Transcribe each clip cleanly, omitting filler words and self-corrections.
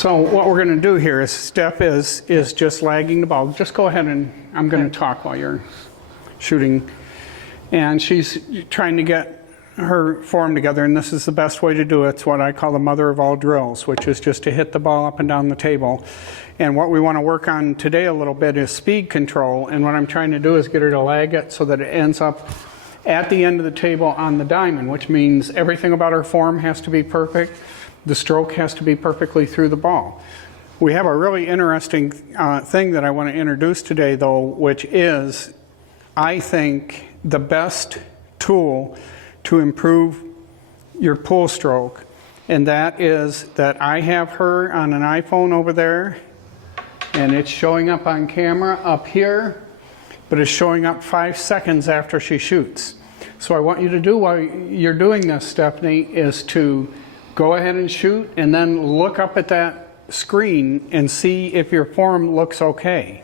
So what we're going to do here is Steph is just lagging the ball. Just go ahead and I'm going to talk while you're shooting. And she's trying to get her form together, and this is the best way to do it. It's what I call the mother of all drills, which is just to hit the ball up and down the table. And what we want to work on today a little bit is speed control. And what I'm trying to do is get her to lag it so that it ends up at the end of the table on the diamond, which means everything about her form has to be perfect. The stroke has to be perfectly through the ball. We have a really interesting thing that I want to introduce today, though, which is, I think, the best tool to improve your pool stroke. And that is that I have her on an iPhone over there, and it's showing up on camera up here, but it's showing up 5 seconds after she shoots. So I want you to do while you're doing this, Stephanie, is to go ahead and shoot and then look up at that screen and see if your form looks okay.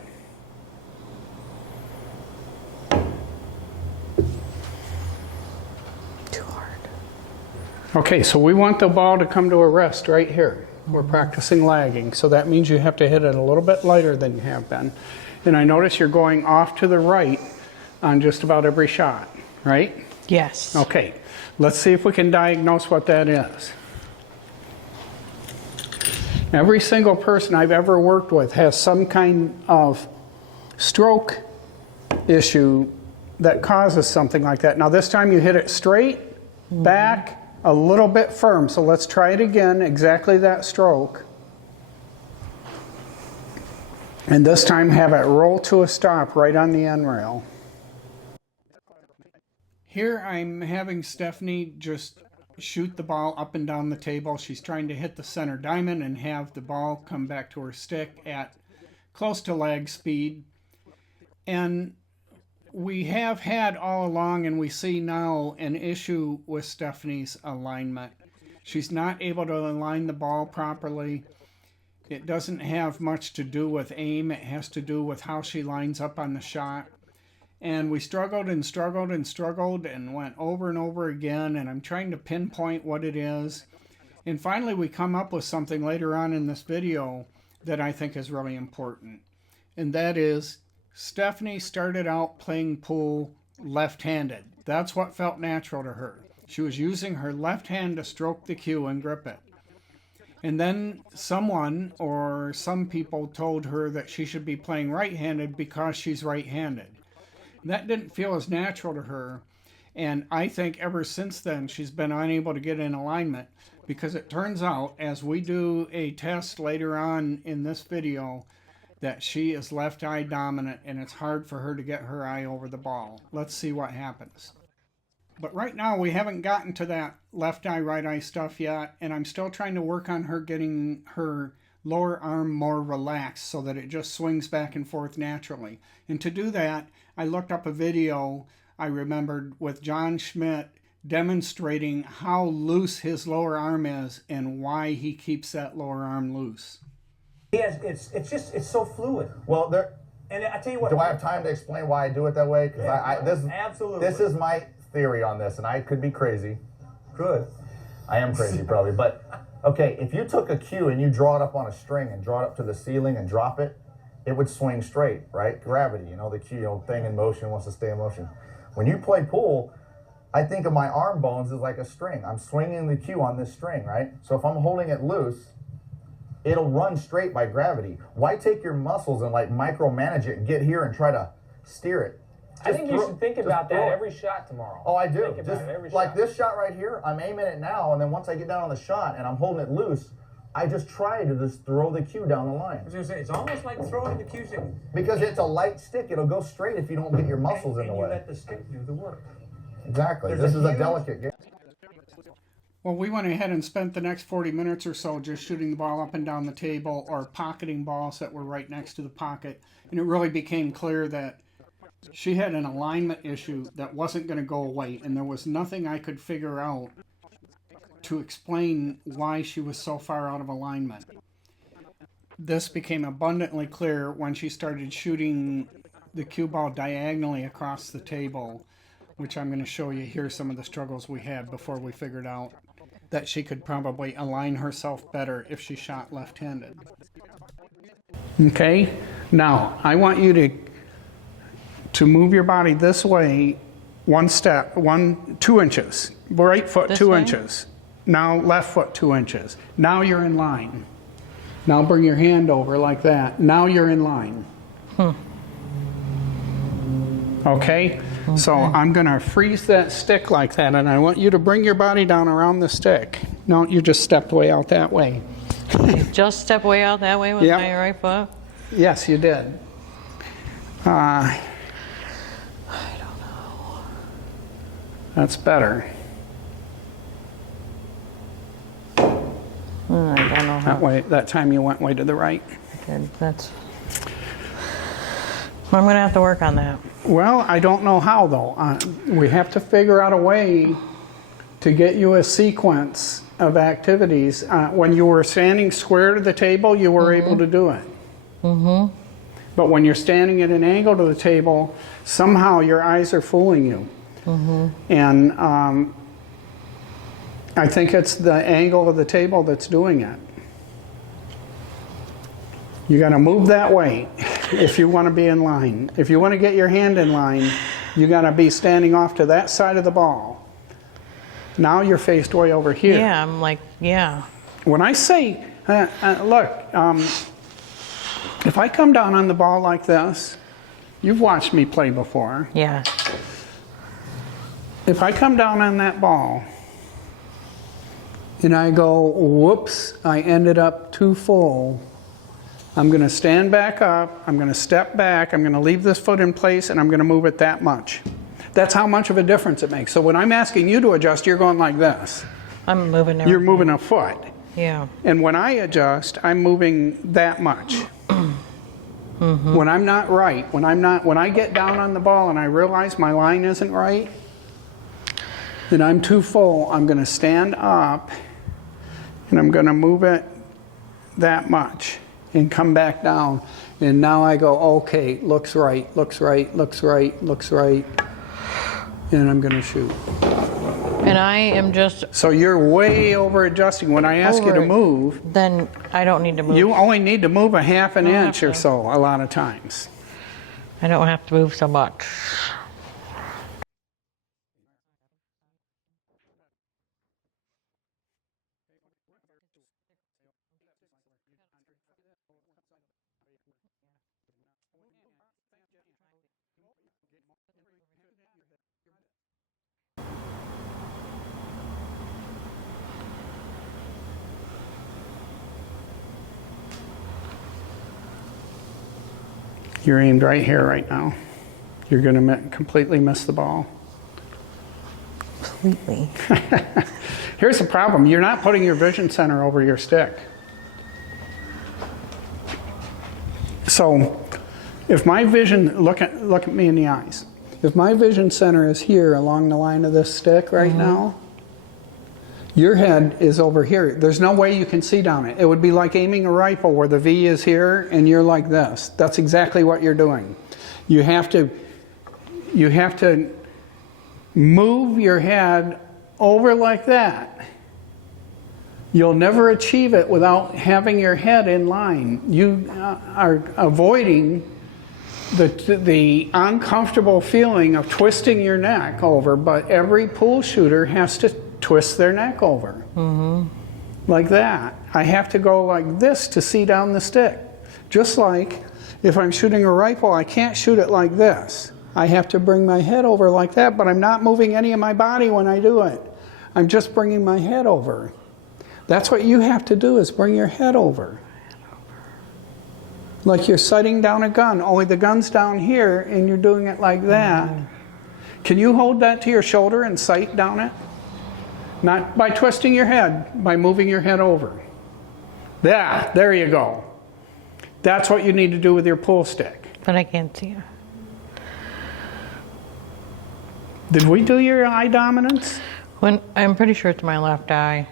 Too hard. Okay, so we want the ball to come to a rest right here. We're practicing lagging, so that means you have to hit it a little bit lighter than you have been. And I notice you're going off to the right on just about every shot, right? Yes. Okay, let's see if we can diagnose what that is. Every single person I've ever worked with has some kind of stroke issue that causes something like that. Now this time you hit it straight, back, a little bit firm. So let's try it again, exactly that stroke. And this time have it roll to a stop right on the end rail. Here I'm having Stephanie just shoot the ball up and down the table. She's trying to hit the center diamond and have the ball come back to her stick at close to lag speed. And we have had all along, and we see now, an issue with Stephanie's alignment. She's not able to align the ball properly. It doesn't have much to do with aim. It has to do with how she lines up on the shot. And we struggled and struggled and struggled and went over and over again, and I'm trying to pinpoint what it is. And finally we come up with something later on in this video that I think is really important. And that is, Stephanie started out playing pool left-handed. That's what felt natural to her. She was using her left hand to stroke the cue and grip it. And then someone or some people told her that she should be playing right-handed because she's right-handed. That didn't feel as natural to her, and I think ever since then she's been unable to get in alignment, because it turns out, as we do a test later on in this video, that she is left eye dominant and it's hard for her to get her eye over the ball. Let's see what happens. But right now we haven't gotten to that left eye, right eye stuff yet, and I'm still trying to work on her getting her lower arm more relaxed so that it just swings back and forth naturally. And to do that, I looked up a video I remembered with John Schmidt demonstrating how loose his lower arm is and why he keeps that lower arm loose. Yes, it's so fluid. Well, and I tell you what. Do I have time to explain why I do it that way? Because absolutely. This is my theory on this, and I could be crazy. Good. I am crazy probably, but okay, if you took a cue and you draw it up on a string and draw it up to the ceiling and drop it, it would swing straight, right? Gravity, the cue, thing in motion wants to stay in motion. When you play pool, I think of my arm bones as like a string. I'm swinging the cue on this string, right? So if I'm holding it loose, it'll run straight by gravity. Why take your muscles and like micromanage it and get here and try to steer it? I think you should think about that every shot tomorrow. Oh, I do. Think about it every like shot. This shot right here, I'm aiming it now, and then once I get down on the shot and I'm holding it loose, I just try to just throw the cue down the line. I was going to say, it's almost like throwing the cue stick. Because it's a light stick. It'll go straight if you don't get your muscles in the way. And you let the stick do the work. Exactly. This is a delicate game. Well, we went ahead and spent the next 40 minutes or so just shooting the ball up and down the table or pocketing balls that were right next to the pocket. And it really became clear that she had an alignment issue that wasn't going to go away. And there was nothing I could figure out to explain why she was so far out of alignment. This became abundantly clear when she started shooting the cue ball diagonally across the table, which I'm going to show you here some of the struggles we had before we figured out that she could probably align herself better if she shot left-handed. Okay, now I want you to move your body this way, 2 inches. Right foot, This 2 way? inches. Now left foot, 2 inches. Now you're in line. Now bring your hand over like that. Now you're in line. Okay? So I'm going to freeze that stick like that, and I want you to bring your body down around the stick. No, you just stepped way out that way. Just step way out that way with Yep. my right foot? Yes, you did. I don't know. That's better. I don't know how That way, that time you went way to the right. I did. That's... I'm going to have to work on that. Well, I don't know how though. We have to figure out a way to get you a sequence of activities. When you were standing square to the table, you were able to do it. But when you're standing at an angle to the table, somehow your eyes are fooling you. And I think it's the angle of the table that's doing it. You got to move that way if you want to be in line. If you want to get your hand in line, you got to be standing off to that side of the ball. Now you're faced way over here. Yeah, I'm like, yeah. When I say, look, if I come down on the ball like this, you've watched me play before. Yeah. If I come down on that ball and I go, whoops, I ended up too full, I'm going to stand back up, I'm going to step back, I'm going to leave this foot in place, and I'm going to move it that much. That's how much of a difference it makes. So when I'm asking you to adjust, you're going like this. I'm moving there. You're moving a foot. Yeah. And when I adjust, I'm moving that much. When I'm not right, when I get down on the ball and I realize my line isn't right, and I'm too full, I'm going to stand up and I'm going to move it that much and come back down. And now I go, okay, looks right, looks right, looks right, looks right. And I'm going to shoot. And I am just... So you're way over adjusting. When I ask you to move, Then I don't need to move. you only need to move a half an I don't inch have or to. so a lot of times. I don't have to move so much. You're aimed right here right now. You're going to completely miss the ball. Completely. Here's the problem. You're not putting your vision center over your stick. So if my vision, look at me in the eyes. If my vision center is here along the line of this stick right now, your head is over here. There's no way you can see down it. It would be like aiming a rifle where the V is here and you're like this. That's exactly what you're doing. You have to move your head over like that. You'll never achieve it without having your head in line. You are avoiding the uncomfortable feeling of twisting your neck over, but every pool shooter has to twist their neck over. Like that. I have to go like this to see down the stick. Just like if I'm shooting a rifle, I can't shoot it like this. I have to bring my head over like that, but I'm not moving any of my body when I do it. I'm just bringing my head over. That's what you have to do, is bring your head over. Like you're sighting down a gun, only the gun's down here and you're doing it like that. Can you hold that to your shoulder and sight down it? Not by twisting your head, by moving your head over. Yeah, there you go. That's what you need to do with your pool stick. But I can't see it. Did we do your eye dominance? I'm pretty sure it's my left eye.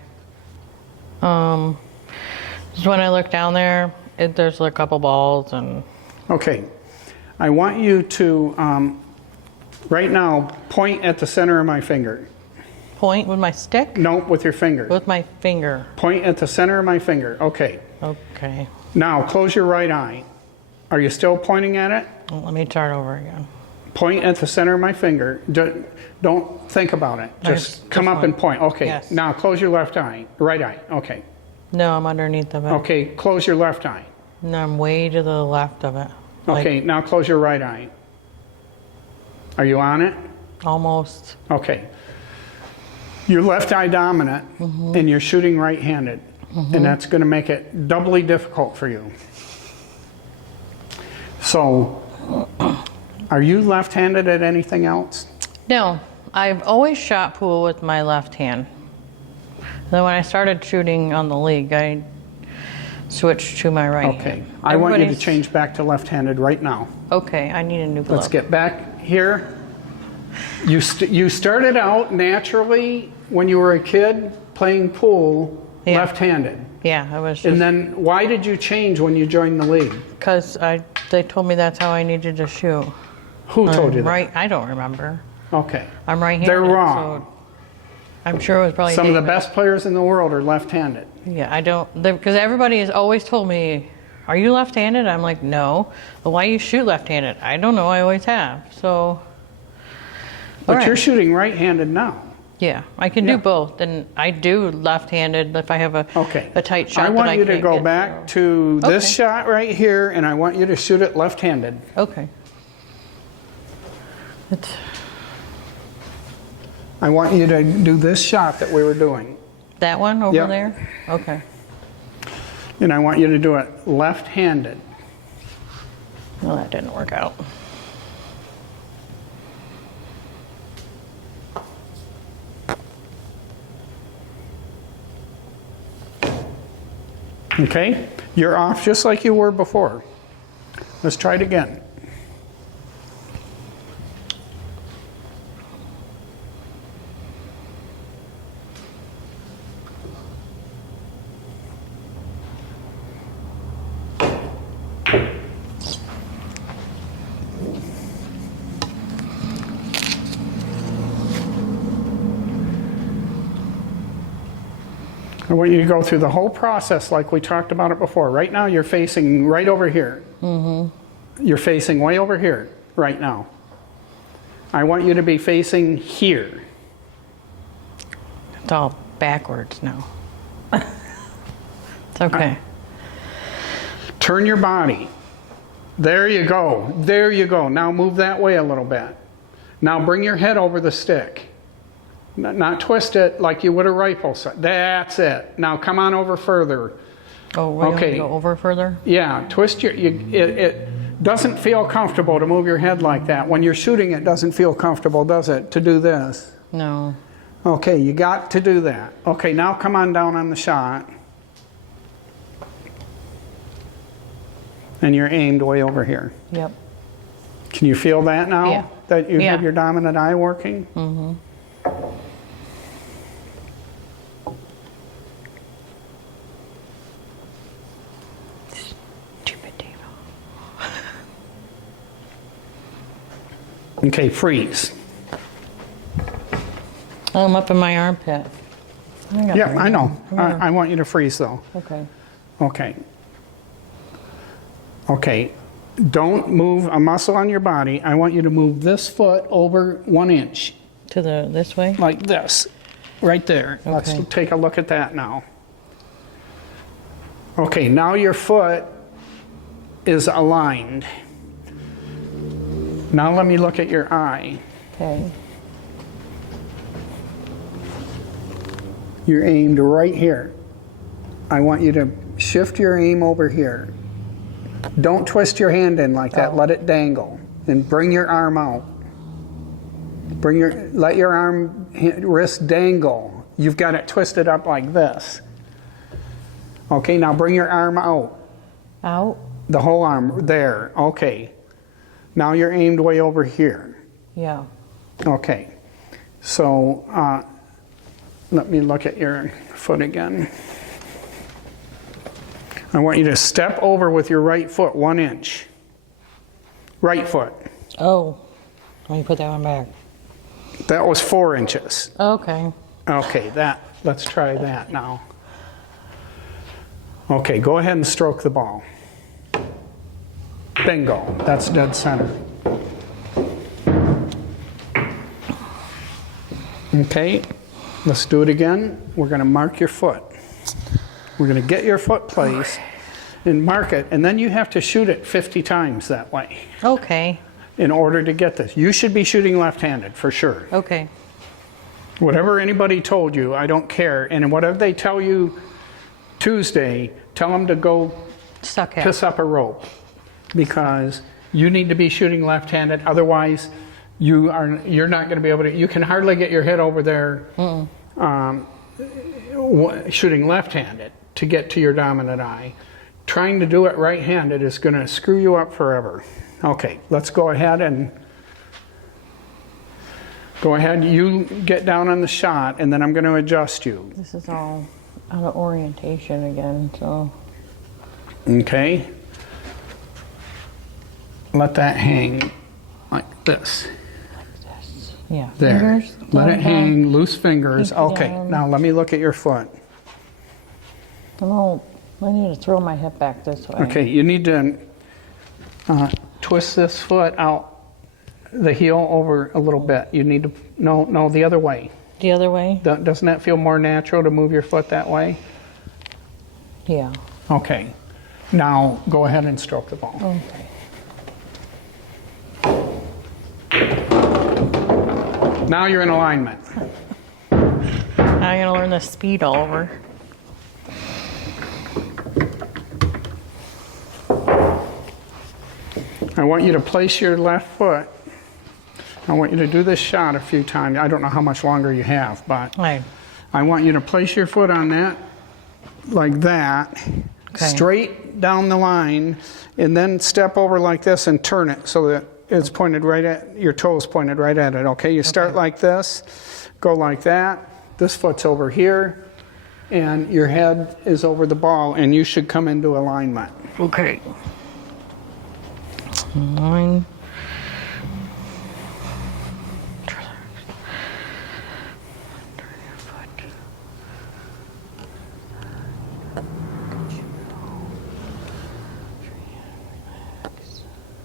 Just when I look down there, there's a couple balls and... Okay. I want you to, right now, point at the center of my finger. Point with my stick? No, with your finger. With my finger. Point at the center of my finger. Okay. Okay. Now close your right eye. Are you still pointing at it? Well, let me start over again. Point at the center of my finger. Don't think about it. Just come up and point. Okay. Yes. Now close your left eye. Right eye. Okay. No, I'm underneath of it. Okay. Close your left eye. No, I'm way to the left of it. Okay. Now close your right eye. Are you on it? Almost. Okay. You're left eye dominant and you're shooting right-handed. And that's going to make it doubly difficult for you. So, are you left-handed at anything else? No, I've always shot pool with my left hand. Then when I started shooting on the league, I switched to my right Okay. hand. I want you to change back to left-handed right now. Okay, I need a new glove. Let's get back here. You started out naturally when you were a kid playing pool left-handed. Yeah, I was just... And then why did you change when you joined the league? Because they told me that's how I needed to shoot. Who told you that? Right, I don't remember. Okay. I'm right-handed. They're wrong. So I'm sure it was probably Some of the David. best players in the world are left-handed. Yeah, I don't... Because everybody has always told me, are you left-handed? I'm like, no. Well, why you shoot left-handed? I don't know, I always have. So... But you're shooting right-handed now. Yeah, I can do both, and I do left-handed if I have a tight shot. I want that you to can't go get back through. to this shot right here, and I want you to shoot it left-handed. Okay. I want you to do this shot that we were doing. That one over Yep. there? Okay. And I want you to do it left-handed. Well, that didn't work out. Okay? You're off just like you were before. Let's try it again. I want you to go through the whole process like we talked about it before. Right now you're facing right over here. You're facing way over here right now. I want you to be facing here. It's all backwards now. It's okay. Turn your body. There you go. There you go. Now move that way a little bit. Now bring your head over the stick. Not twist it like you would a rifle. That's it. Now come on over further. Oh, we're going to go over further? Yeah, twist your... It doesn't feel comfortable to move your head like that. When you're shooting, it doesn't feel comfortable, does it, to do this? No. Okay, you got to do that. Okay, now come on down on the shot. And you're aimed way over here. Yep. Can you feel that now? Yeah. That you Yeah. have your dominant eye working? Mm-hmm. Stupid Dave. Okay, freeze. I'm up in my armpit. Yeah, I know. I want you to freeze though. Okay. Okay. Okay. Don't move a muscle on your body. I want you to move this foot over 1 inch. To this way? Like this. Right there. Okay. Let's take a look at that now. Okay, now your foot is aligned. Now let me look at your eye. Okay. You're aimed right here. I want you to shift your aim over here. Don't twist your hand in like that. Let it dangle. And bring your arm out. Let your wrist dangle. You've got it twisted up like this. Okay, now bring your arm out. Out? The whole arm, there. Okay. Now you're aimed way over here. Yeah. Okay. So, let me look at your foot again. I want you to step over with your right foot 1 inch. Right foot. Oh. Let me put that one back. That was 4 inches. Okay. Okay, let's try that now. Okay, go ahead and stroke the ball. Bingo, that's dead center. Okay, let's do it again. We're going to mark your foot. We're going to get your foot placed and mark it, and then you have to shoot it 50 times that way Okay. in order to get this. You should be shooting left-handed for sure. Okay. Whatever anybody told you, I don't care. And whatever they tell you Tuesday, tell them to go Suck it. piss up a rope, because you need to be shooting left-handed. Otherwise, you're not going to be able to. You can hardly get your head over there shooting left-handed to get to your dominant eye. Trying to do it right-handed is going to screw you up forever. Okay, let's go ahead and you get down on the shot, and then I'm going to adjust you. This is all out of orientation again, so. Okay. Let that hang like this. Like this. Yeah. There. Fingers Let it down, hang, loose fingers. pinky Okay, down. now let me look at your foot. Oh, I need to throw my hip back this way. Okay, you need to twist this foot out, the heel over a little bit. You need to, no, the other way. The other way? Doesn't that feel more natural to move your foot that way? Yeah. Okay. Now go ahead and stroke the ball. Okay. Now you're in alignment. Now I'm gonna learn the speed all over. I want you to place your left foot. I want you to do this shot a few times. I don't know how much longer you have, but Right. I want you to place your foot on that, like that, Okay. straight down the line, and then step over like this and turn it so that it's pointed right at, your toes pointed right at it, okay? You start like this, go like that, this foot's over here, and your head is over the ball, and you should come into alignment. Okay. Line.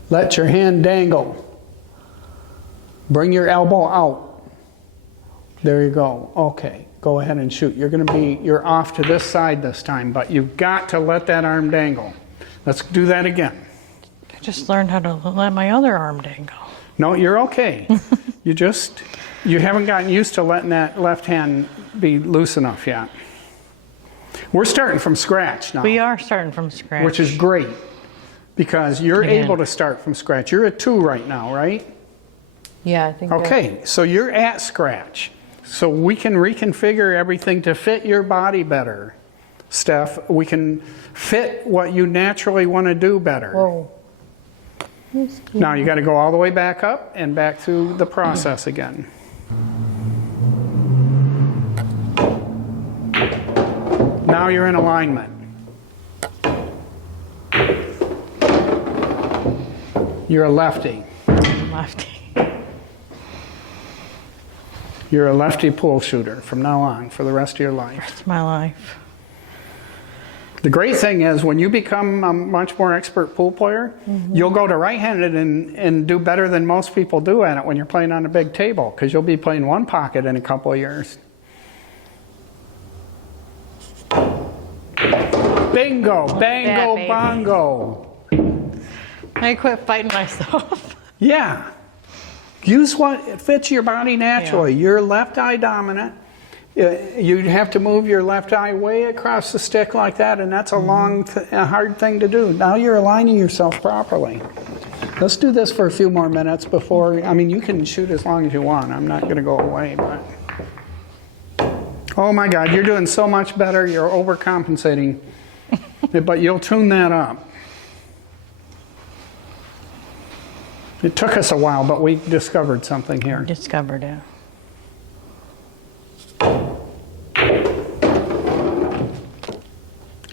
Let your hand dangle. Bring your elbow out. There you go. Okay, go ahead and shoot. You're off to this side this time, but you've got to let that arm dangle. Let's do that again. I just learned how to let my other arm dangle. No, you're okay. You haven't gotten used to letting that left hand be loose enough yet. We're starting from scratch now. We are starting from scratch. Which is great, because you're Yeah. able to start from scratch. You're at 2 right now, right? Yeah, I think. Okay, so you're at scratch. So we can reconfigure everything to fit your body better, Steph. We can fit what you naturally want to do better. Whoa. Now you got to go all the way back up and back through the process again. Now you're in alignment. You're a lefty. Lefty. You're a lefty pool shooter from now on for the rest of your life. It's my life. The great thing is when you become a much more expert pool player, you'll go to right-handed and do better than most people do at it when you're playing on a big table, because you'll be playing one pocket in a couple of years. Bingo, bango, baby. bongo. I quit fighting myself. Yeah. Use what fits your body naturally. Yeah. You're left eye dominant. You'd have to move your left eye way across the stick like that, and that's a a hard thing to do. Now you're aligning yourself properly. Let's do this for a few more minutes before, I mean, you can shoot as long as you want. I'm not going to go away, but. Oh my God, you're doing so much better. You're overcompensating, but you'll tune that up. It took us a while, but we discovered something here. Discovered it.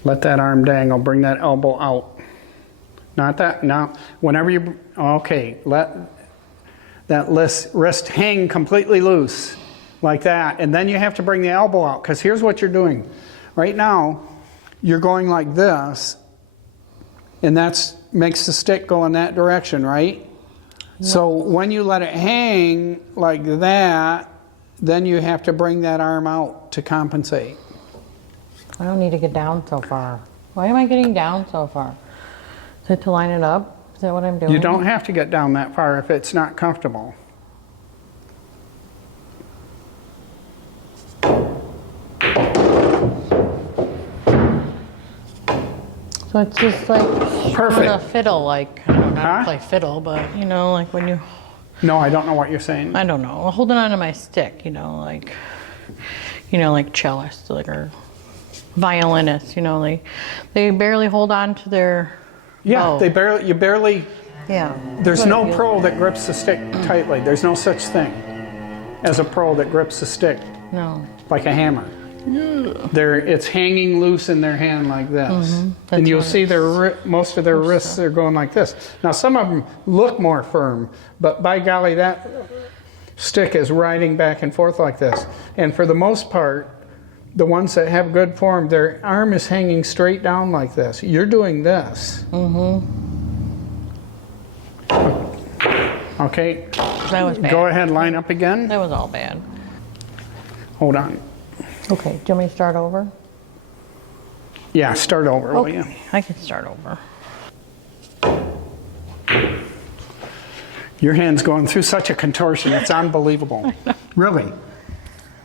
Let that arm dangle, bring that elbow out. Not that, now, whenever you, okay, let that wrist hang completely loose. like that. And then you have to bring the elbow out, because here's what you're doing. Right now, you're going like this, and that makes the stick go in that direction, right? So when you let it hang like that, then you have to bring that arm out to compensate. I don't need to get down so far. Why am I getting down so far? Is it to line it up? Is that what I'm doing? You don't have to get down that far if it's not comfortable. So it's just like Perfect. a fiddle, like, I don't know how Huh? to play fiddle, but you know, like when you, No, I don't know what you're saying. I don't know, holding on to my stick, like cellists, like, or violinists, they barely hold on to their bow. You barely, Yeah. there's That's what it no feels pro like. that grips the stick tightly. There's no such thing as a pro that grips the stick No. like a hammer. It's hanging loose in their hand like this. And That's you'll what see it's most of their wrists are going like this. Now some of them look more firm, but by golly, that stick is riding back and forth like this. And for the most part, the ones that have good form, their arm is hanging straight down like this. You're doing this. Okay, That was bad. go ahead, line up again. That was all bad. Hold on. Okay, do you want me to start over? Yeah, start over, will you? Okay, I can start over. Your hand's going through such a contortion, it's unbelievable. Really.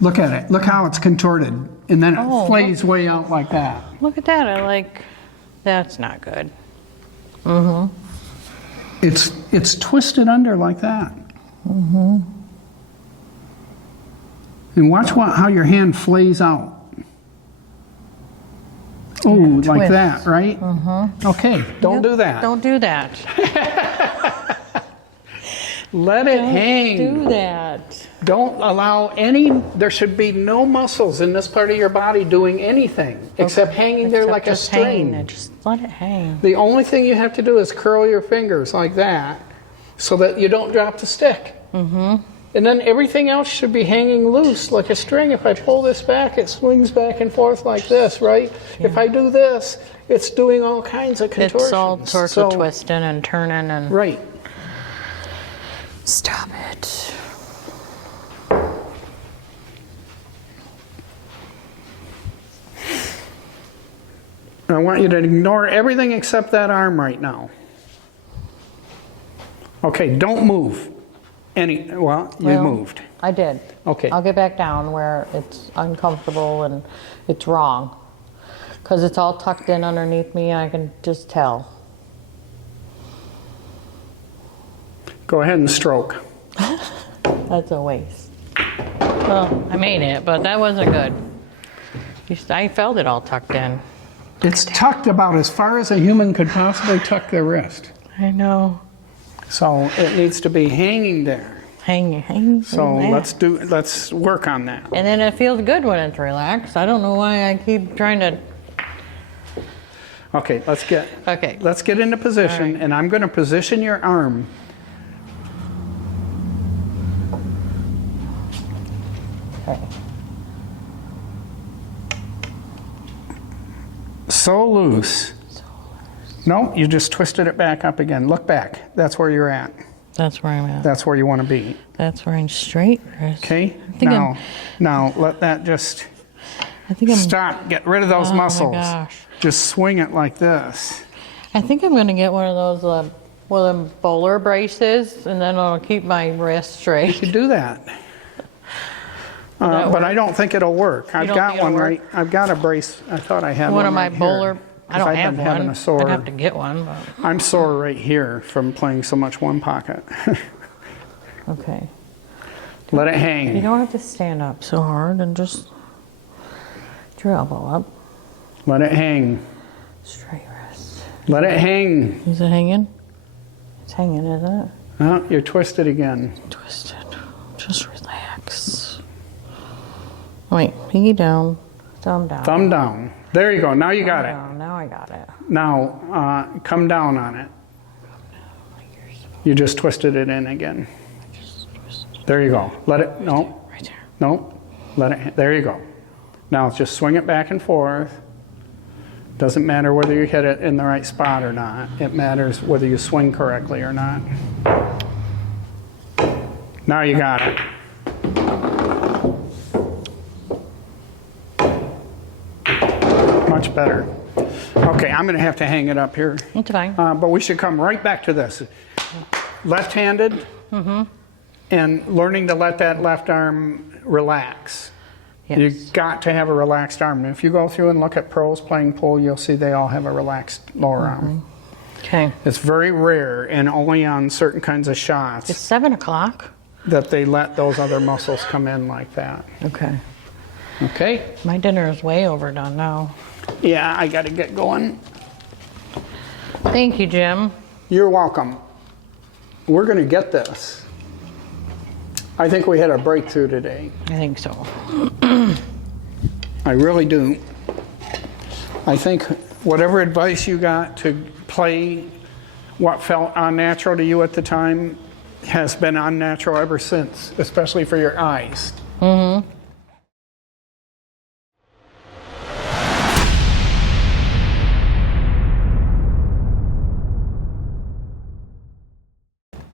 Look at it. Look how it's contorted. And then it Oh, flays way out like that. Look at that, that's not good. It's twisted under like that. And watch how your hand flays out. Oh, like twist. that, right? Okay, don't do that. Don't do that. Let it hang. Do that. Don't allow there should be no muscles in this part of your body doing anything except hanging there like a string. Just let it hang. The only thing you have to do is curl your fingers like that so that you don't drop the stick. And then everything else should be hanging loose like a string. If I pull this back, it swings back and forth like this, right? If I do this, it's doing all kinds of contortions. It's all sorts of twisting and turning and... Right. Stop it. I want you to ignore everything except that arm right now. Okay, don't move. You moved. I did. Okay. I'll get back down where it's uncomfortable and it's wrong. Because it's all tucked in underneath me, I can just tell. Go ahead and stroke. That's a waste. Well, I made it, but that wasn't good. I felt it all tucked in. It's tucked about as far as a human could possibly tuck their wrist. I know. So it needs to be hanging there. Hanging. So let's work on that. And then it feels good when it's relaxed. I don't know why I keep trying to... Okay, let's get into position, Right. and I'm going to position your arm. Okay. So loose. No, you just twisted it back up again. Look back. That's where you're at. That's where I'm at. That's where you want to be. That's where I'm straight. Okay? I think Now let that just stop. Get rid of those muscles. Oh my gosh. Just swing it like this. I think I'm going to get one of those one of them bowler braces, and then it'll keep my wrist straight. You could do that. But I don't think it'll work. I've don't got think it'll one work? right. I've got a brace. I thought I had One of my right bowler... here, I don't 'cause have I've been having one. a sore. I'd have to get one. But... I'm sore right here from playing so much one pocket. Okay. Let it You hang. don't have to stand up so hard, and just get your elbow up. Let it hang. Straight wrist. Let it hang. Is it hanging? It's hanging, isn't it? Oh, you're twisted again. Twisted. Just relax. Wait, pinky down, thumb down. Thumb down. There you go. Now you got it. Down. Now I got it. Now come down on it. You just twisted it in again. There you go. Let it. No. Right there. Nope. Let it. There you go. Now just swing it back and forth. Doesn't matter whether you hit it in the right spot or not. It matters whether you swing correctly or not. Now you got it. Much better. Okay, I'm going to have to hang it up here. It's fine. But we should come right back to this. Left-handed, and learning to let that left arm relax. Yes. You've got to have a relaxed arm. If you go through and look at pros playing pool, you'll see they all have a relaxed lower arm. Okay. It's very rare, and only on certain kinds of It's shots, 7 o'clock. that they let those other muscles come in like that. Okay. Okay? My dinner is way overdone now. Yeah, I got to get going. Thank you, Jim. You're welcome. We're going to get this. I think we had a breakthrough today. I think so. I really do. I think whatever advice you got to play what felt unnatural to you at the time has been unnatural ever since, especially for your eyes. Mm-hmm.